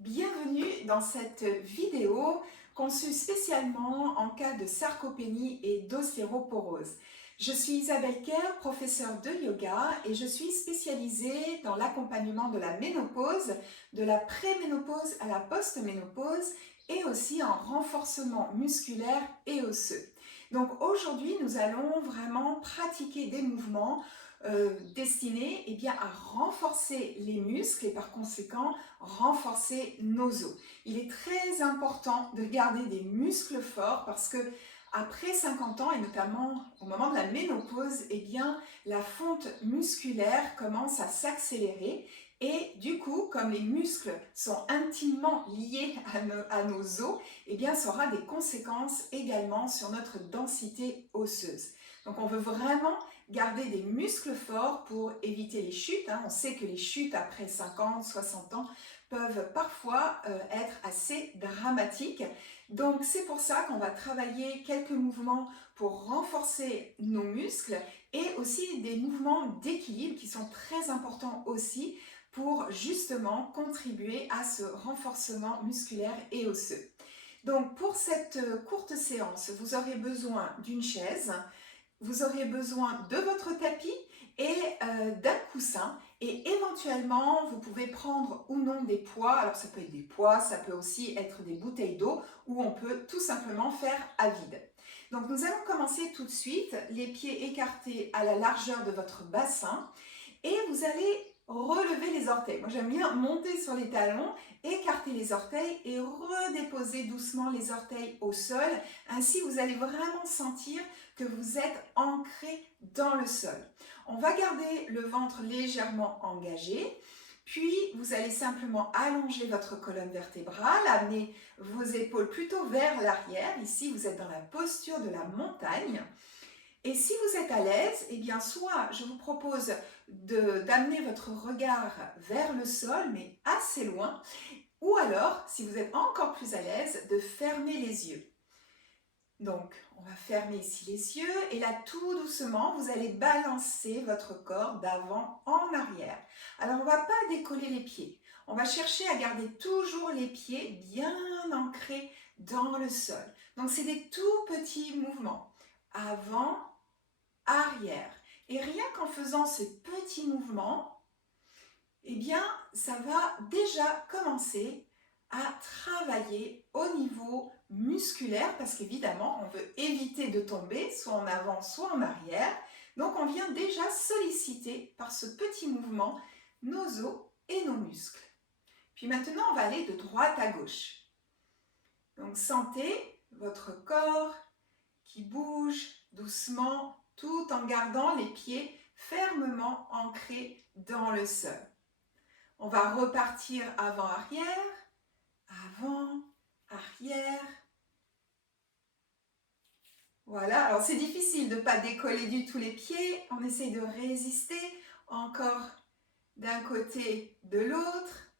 Bienvenue dans cette vidéo conçue spécialement en cas de sarcopénie et d'ostéoporose. Je suis Isabelle Kerr, professeure de yoga et je suis spécialisée dans l'accompagnement de la ménopause, de la préménopause à la postménopause et aussi en renforcement musculaire et osseux. Donc aujourd'hui, nous allons vraiment pratiquer des mouvements destinés à renforcer les muscles et par conséquent renforcer nos os. Il est très important de garder des muscles forts parce que après 50 ans et notamment au moment de la ménopause, la fonte musculaire commence à s'accélérer et du coup, comme les muscles sont intimement liés à nos os, ça aura des conséquences également sur notre densité osseuse. Donc on veut vraiment garder des muscles forts pour éviter les chutes. On sait que les chutes après 50, 60 ans peuvent parfois être assez dramatiques. Donc c'est pour ça qu'on va travailler quelques mouvements pour renforcer nos muscles et aussi des mouvements d'équilibre qui sont très importants aussi pour justement contribuer à ce renforcement musculaire et osseux. Donc pour cette courte séance, vous aurez besoin d'une chaise, vous aurez besoin de votre tapis et d'un coussin et éventuellement vous pouvez prendre ou non des poids. Alors ça peut être des poids, ça peut aussi être des bouteilles d'eau ou on peut tout simplement faire à vide. Donc nous allons commencer tout de suite, les pieds écartés à la largeur de votre bassin et vous allez relever les orteils. Moi j'aime bien monter sur les talons, écarter les orteils et redéposer doucement les orteils au sol. Ainsi vous allez vraiment sentir que vous êtes ancré dans le sol. On va garder le ventre légèrement engagé, puis vous allez simplement allonger votre colonne vertébrale, amener vos épaules plutôt vers l'arrière. Ici vous êtes dans la posture de la montagne. Et si vous êtes à l'aise, soit je vous propose d'amener votre regard vers le sol, mais assez loin, ou alors, si vous êtes encore plus à l'aise, de fermer les yeux. Donc, on va fermer ici les yeux et là, tout doucement, vous allez balancer votre corps d'avant en arrière. Alors, on ne va pas décoller les pieds. On va chercher à garder toujours les pieds bien ancrés dans le sol. Donc, c'est des tout petits mouvements. Avant, arrière. Et rien qu'en faisant ces petits mouvements, ça va déjà commencer à travailler au niveau musculaire parce qu'évidemment, on veut éviter de tomber soit en avant, soit en arrière. Donc, on vient déjà solliciter par ce petit mouvement nos os et nos muscles. Puis maintenant, on va aller de droite à gauche. Donc, sentez votre corps qui bouge doucement tout en gardant les pieds fermement ancrés dans le sol. On va repartir avant-arrière, avant-arrière. Voilà, alors c'est difficile de ne pas décoller du tout les pieds. On essaye de résister encore d'un côté, de l'autre.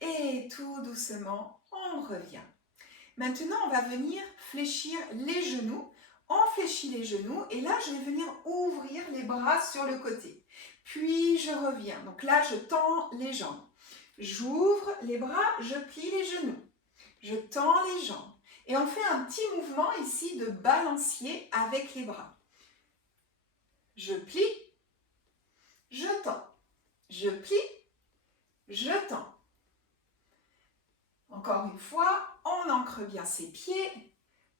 Et tout doucement, on revient. Maintenant, on va venir fléchir les genoux. On fléchit les genoux et là, je vais venir ouvrir les bras sur le côté. Puis, je reviens. Donc là, je tends les jambes. J'ouvre les bras, je plie les genoux. Je tends les jambes. Et on fait un petit mouvement ici de balancier avec les bras. Je plie, je tends. Je plie, je tends. Encore une fois, on ancre bien ses pieds.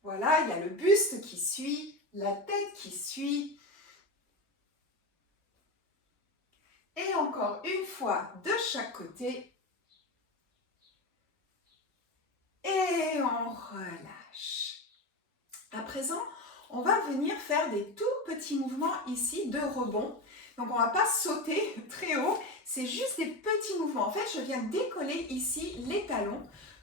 Voilà, il y a le buste qui suit, la tête qui suit. Et encore une fois de chaque côté. Et on relâche. À présent, on va venir faire des tout petits mouvements ici de rebond. Donc on ne va pas sauter très haut, c'est juste des petits mouvements. En fait, je viens décoller ici les talons.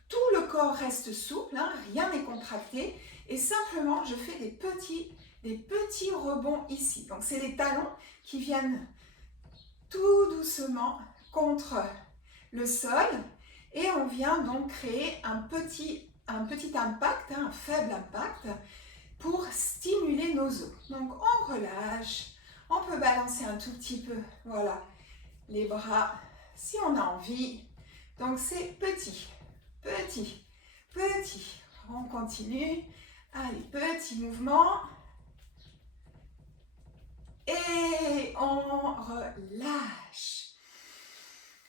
Tout le corps reste souple, rien n'est contracté. Et simplement, je fais des petits rebonds ici. Donc c'est les talons qui viennent tout doucement contre le sol. Et on vient donc créer un petit impact, un faible impact, pour stimuler nos os. Donc on relâche, on peut balancer un tout petit peu, voilà, les bras si on a envie. Donc c'est petit, petit, petit. On continue. Allez, petit mouvement. Et on relâche.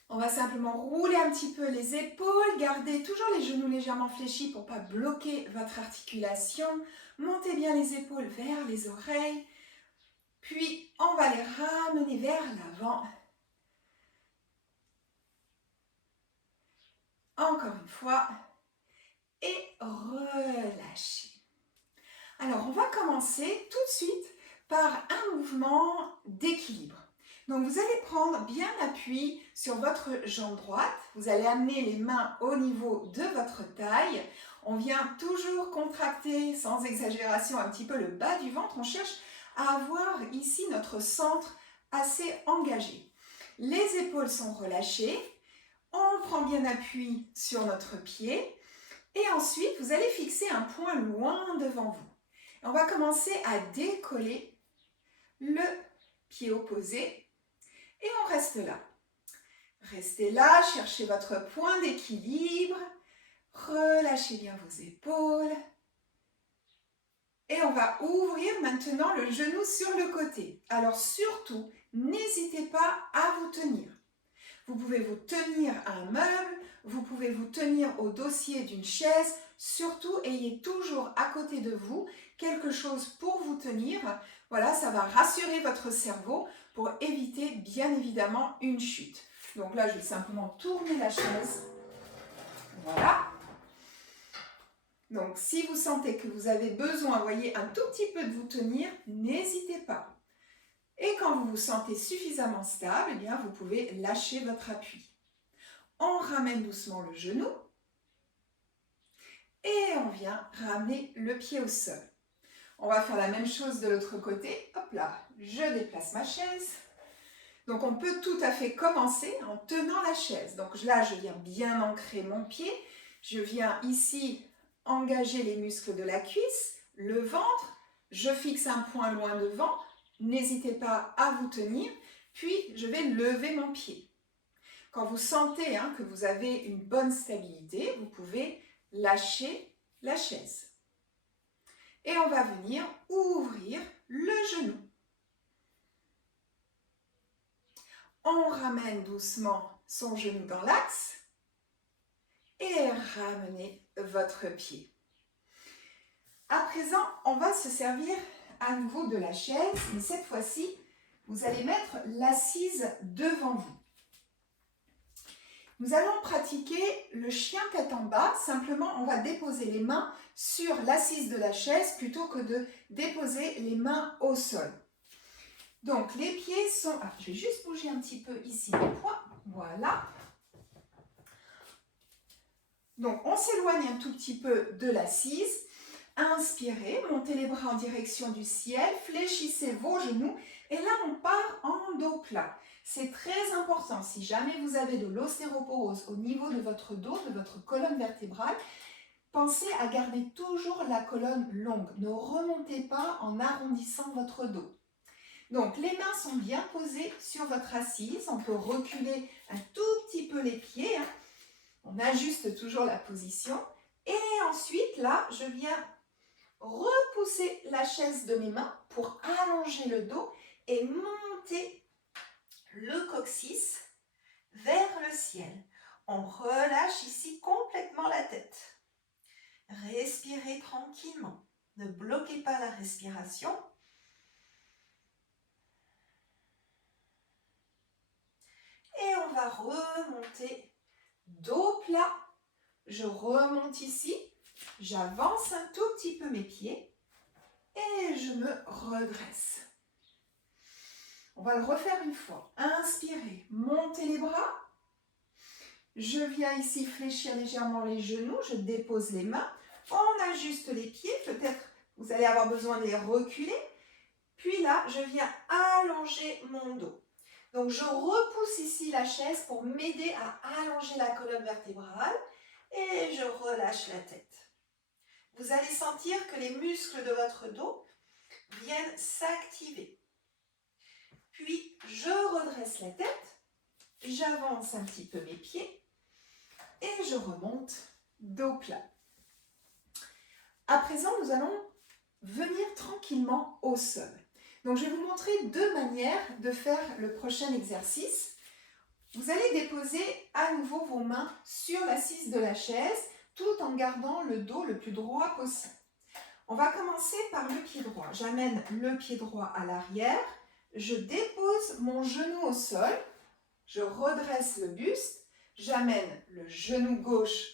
On va simplement rouler un petit peu les épaules, garder toujours les genoux légèrement fléchis pour ne pas bloquer votre articulation. Montez bien les épaules vers les oreilles. Puis, on va les ramener vers l'avant. Encore une fois. Et relâchez. Alors, on va commencer tout de suite par un mouvement d'équilibre. Donc, vous allez prendre bien appui sur votre jambe droite. Vous allez amener les mains au niveau de votre taille. On vient toujours contracter, sans exagération, un petit peu le bas du ventre. On cherche à avoir ici notre centre assez engagé. Les épaules sont relâchées. On prend bien appui sur notre pied. Et ensuite, vous allez fixer un point loin devant vous. On va commencer à décoller le pied opposé. Et on reste là. Restez là, cherchez votre point d'équilibre. Relâchez bien vos épaules. Et on va ouvrir maintenant le genou sur le côté. Alors surtout, n'hésitez pas à vous tenir. Vous pouvez vous tenir à un meuble, vous pouvez vous tenir au dossier d'une chaise. Surtout, ayez toujours à côté de vous quelque chose pour vous tenir. Voilà, ça va rassurer votre cerveau pour éviter bien évidemment une chute. Donc là, je vais simplement tourner la chaise. Voilà. Donc, si vous sentez que vous avez besoin, voyez, un tout petit peu de vous tenir, n'hésitez pas. Et quand vous vous sentez suffisamment stable, eh bien, vous pouvez lâcher votre appui. On ramène doucement le genou et on vient ramener le pied au sol. On va faire la même chose de l'autre côté. Hop là, je déplace ma chaise. Donc, on peut tout à fait commencer en tenant la chaise. Donc là, je viens bien ancrer mon pied. Je viens ici engager les muscles de la cuisse, le ventre. Je fixe un point loin devant. N'hésitez pas à vous tenir. Puis, je vais lever mon pied. Quand vous sentez que vous avez une bonne stabilité, vous pouvez lâcher la chaise. Et on va venir ouvrir le genou. On ramène doucement son genou dans l'axe et ramenez votre pied. À présent, on va se servir à nouveau de la chaise, mais cette fois-ci, vous allez mettre l'assise devant vous. Nous allons pratiquer le chien tête en bas. Simplement, on va déposer les mains sur l'assise de la chaise plutôt que de déposer les mains au sol. Donc, les pieds sont... je vais juste bouger un petit peu ici les poings. Voilà. Donc, on s'éloigne un tout petit peu de l'assise. Inspirez, montez les bras en direction du ciel, fléchissez vos genoux et là, on part en dos plat. C'est très important, si jamais vous avez de l'ostéoporose au niveau de votre dos, de votre colonne vertébrale, pensez à garder toujours la colonne longue. Ne remontez pas en arrondissant votre dos. Donc, les mains sont bien posées sur votre assise. On peut reculer un tout petit peu les pieds. On ajuste toujours la position. Et ensuite, là, je viens repousser la chaise de mes mains pour allonger le dos et monter le coccyx vers le ciel. On relâche ici complètement la tête. Respirez tranquillement. Ne bloquez pas la respiration. Et on va remonter dos plat. Je remonte ici. J'avance un tout petit peu mes pieds et je me redresse. On va le refaire une fois. Inspirez, montez les bras. Je viens ici fléchir légèrement les genoux, je dépose les mains. On ajuste les pieds, peut-être vous allez avoir besoin de les reculer. Puis là, je viens allonger mon dos. Donc je repousse ici la chaise pour m'aider à allonger la colonne vertébrale et je relâche la tête. Vous allez sentir que les muscles de votre dos viennent s'activer. Puis, je redresse la tête, j'avance un petit peu mes pieds et je remonte dos plat. À présent, nous allons venir tranquillement au sol. Donc, je vais vous montrer deux manières de faire le prochain exercice. Vous allez déposer à nouveau vos mains sur l'assise de la chaise, tout en gardant le dos le plus droit possible. On va commencer par le pied droit. J'amène le pied droit à l'arrière, je dépose mon genou au sol, je redresse le buste, j'amène le genou gauche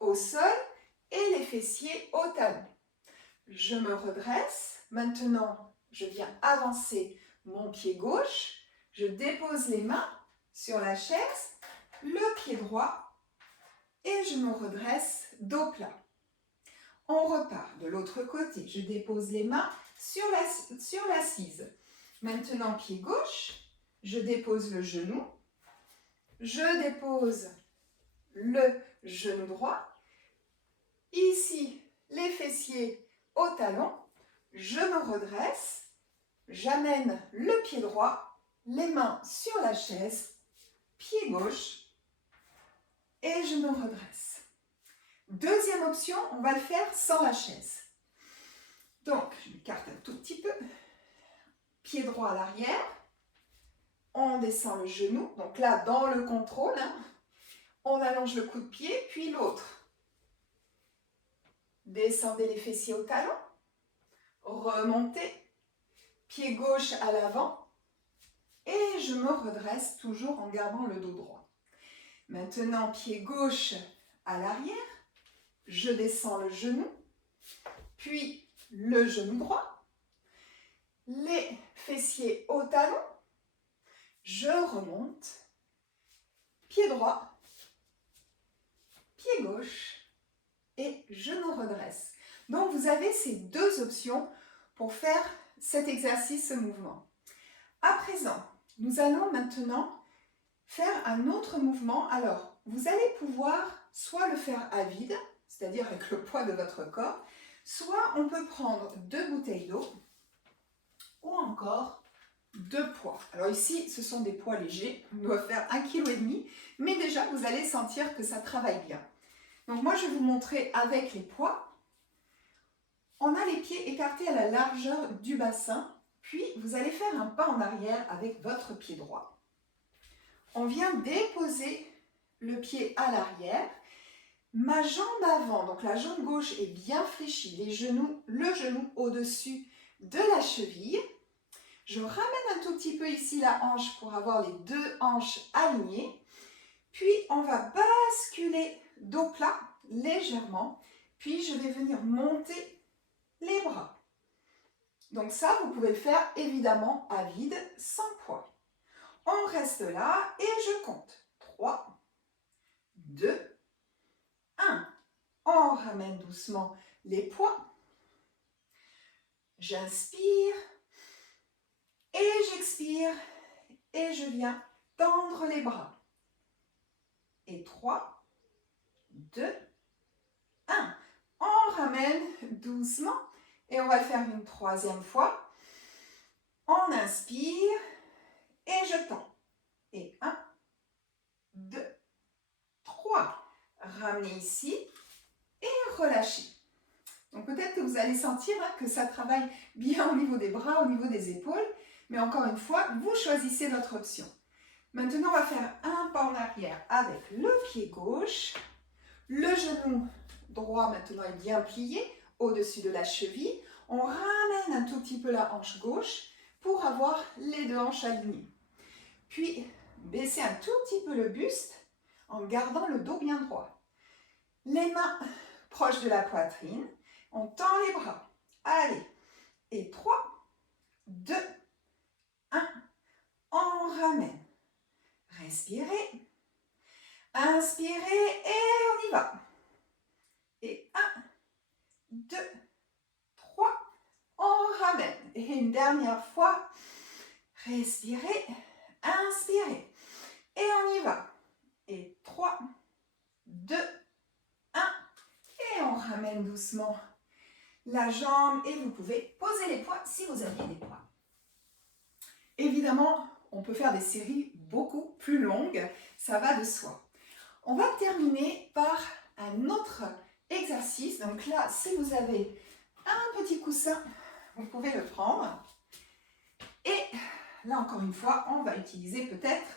au sol et les fessiers au talon. Je me redresse, maintenant je viens avancer mon pied gauche, je dépose les mains sur la chaise, le pied droit et je me redresse dos plat. On repart de l'autre côté, je dépose les mains sur l'assise. Maintenant pied gauche, je dépose le genou, je dépose le genou droit, ici les fessiers au talon, je me redresse, j'amène le pied droit, les mains sur la chaise, pied gauche et je me redresse. Deuxième option, on va le faire sans la chaise. Donc, je m'écarte un tout petit peu, pied droit à l'arrière, on descend le genou, donc là dans le contrôle, on allonge le coup de pied, puis l'autre. Descendez les fessiers au talon, remontez, pied gauche à l'avant et je me redresse toujours en gardant le dos droit. Maintenant, pied gauche à l'arrière, je descends le genou, puis le genou droit, les fessiers au talon, je remonte, pied droit, pied gauche et je me redresse. Donc vous avez ces deux options pour faire cet exercice, ce mouvement. À présent, nous allons maintenant faire un autre mouvement. Alors, vous allez pouvoir soit le faire à vide, c'est-à-dire avec le poids de votre corps, soit on peut prendre 2 bouteilles d'eau ou encore 2 poids. Alors ici, ce sont des poids légers, on doit faire 1,5 kg, mais déjà vous allez sentir que ça travaille bien. Donc moi, je vais vous montrer avec les poids. On a les pieds écartés à la largeur du bassin, puis vous allez faire un pas en arrière avec votre pied droit. On vient déposer le pied à l'arrière, ma jambe avant, donc la jambe gauche est bien fléchie, le genou au-dessus de la cheville. Je ramène un tout petit peu ici la hanche pour avoir les deux hanches alignées. Puis on va basculer dos plat légèrement, puis je vais venir monter les bras. Donc ça, vous pouvez le faire évidemment à vide, sans poids. On reste là et je compte. 3, 2, 1. On ramène doucement les poids. J'inspire et j'expire et je viens tendre les bras. Et 3, 2, 1. On ramène doucement et on va le faire une troisième fois. On inspire et je tends. Et 1, 2, 3. Ramenez ici et relâchez. Donc peut-être que vous allez sentir que ça travaille bien au niveau des bras, au niveau des épaules. Mais encore une fois, vous choisissez votre option. Maintenant, on va faire un pas en arrière avec le pied gauche. Le genou droit maintenant est bien plié au-dessus de la cheville. On ramène un tout petit peu la hanche gauche pour avoir les deux hanches alignées. Puis, baissez un tout petit peu le buste en gardant le dos bien droit. Les mains proches de la poitrine. On tend les bras. Allez. Et 3, 2, 1. On ramène. Respirez. Inspirez et on y va. Et 1, 2, 3. On ramène. Et une dernière fois. Respirez. Inspirez. Et on y va. Et 3, 2, 1. Et on ramène doucement la jambe et vous pouvez poser les poids si vous avez des poids. Évidemment, on peut faire des séries beaucoup plus longue, ça va de soi. On va terminer par un autre exercice. Donc là, si vous avez un petit coussin, vous pouvez le prendre. Et là, encore une fois, on va utiliser peut-être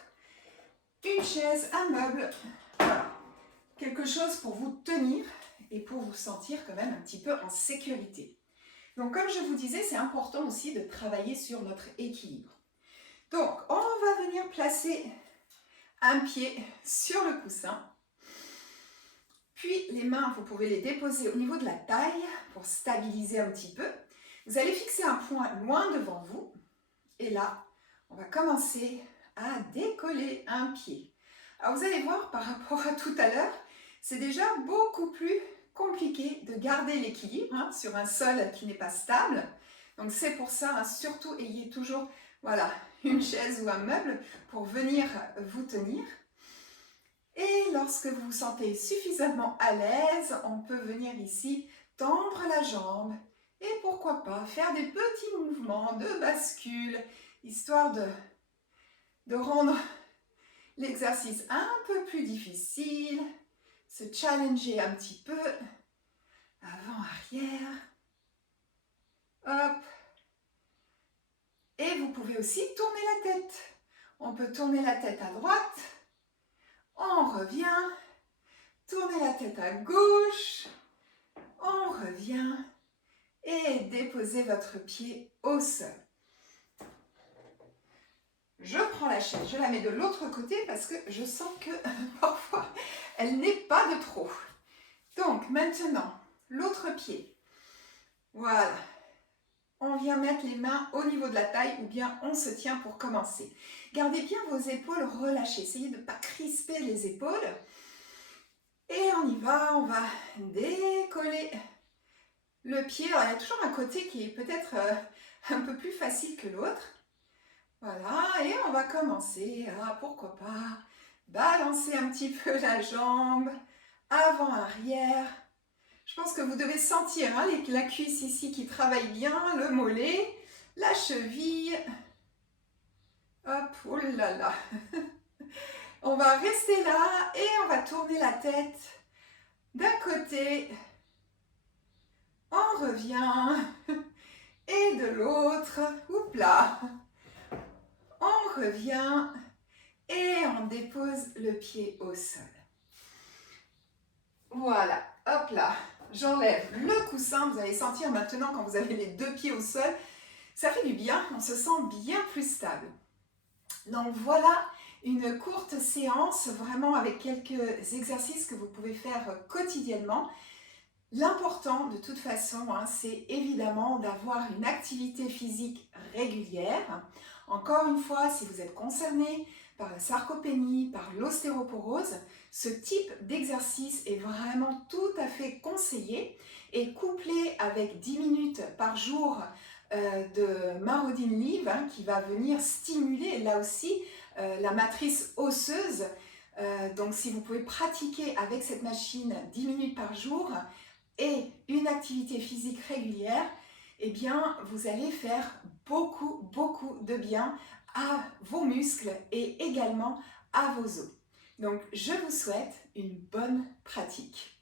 une chaise, un meuble, voilà. Quelque chose pour vous tenir et pour vous sentir quand même un petit peu en sécurité. Donc, comme je vous disais, c'est important aussi de travailler sur notre équilibre. Donc, on va venir placer un pied sur le coussin. Puis, les mains, vous pouvez les déposer au niveau de la taille pour stabiliser un petit peu. Vous allez fixer un point loin devant vous. Et là, on va commencer à décoller un pied. Alors, vous allez voir, par rapport à tout à l'heure, c'est déjà beaucoup plus compliqué de garder l'équilibre sur un sol qui n'est pas stable. Donc, c'est pour ça, surtout, ayez toujours une chaise ou un meuble pour venir vous tenir. Et lorsque vous vous sentez suffisamment à l'aise, on peut venir ici tendre la jambe et pourquoi pas faire des petits mouvements de bascule, histoire de rendre l'exercice un peu plus difficile, se challenger un petit peu, avant, arrière, hop. Et vous pouvez aussi tourner la tête. On peut tourner la tête à droite, on revient, tourner la tête à gauche, on revient et déposez votre pied au sol. Je prends la chaise, je la mets de l'autre côté parce que je sens que parfois elle n'est pas de trop. Donc maintenant, l'autre pied. Voilà. On vient mettre les mains au niveau de la taille ou bien on se tient pour commencer. Gardez bien vos épaules relâchées. Essayez de ne pas crisper les épaules. Et on y va, on va décoller le pied. Alors, il y a toujours un côté qui est peut-être un peu plus facile que l'autre. Voilà, et on va commencer à, pourquoi pas, balancer un petit peu la jambe, avant-arrière. Je pense que vous devez sentir la cuisse ici qui travaille bien, le mollet, la cheville. Hop, oh là là. On va rester là et on va tourner la tête d'un côté. On revient. Et de l'autre. Oups là. On revient et on dépose le pied au sol. Voilà, hop là. J'enlève le coussin, vous allez sentir maintenant quand vous avez les deux pieds au sol, ça fait du bien, on se sent bien plus stable. Donc voilà une courte séance, vraiment avec quelques exercices que vous pouvez faire quotidiennement. L'important de toute façon, c'est évidemment d'avoir une activité physique régulière. Encore une fois, si vous êtes concerné par la sarcopénie, par l'ostéoporose, ce type d'exercice est vraiment tout à fait conseillé et couplé avec 10 minutes par jour de Marodin Live qui va venir stimuler là aussi la matrice osseuse. Donc si vous pouvez pratiquer avec cette machine 10 minutes par jour et une activité physique régulière, eh bien vous allez faire beaucoup de bien à vos muscles et également à vos os. Donc je vous souhaite une bonne pratique.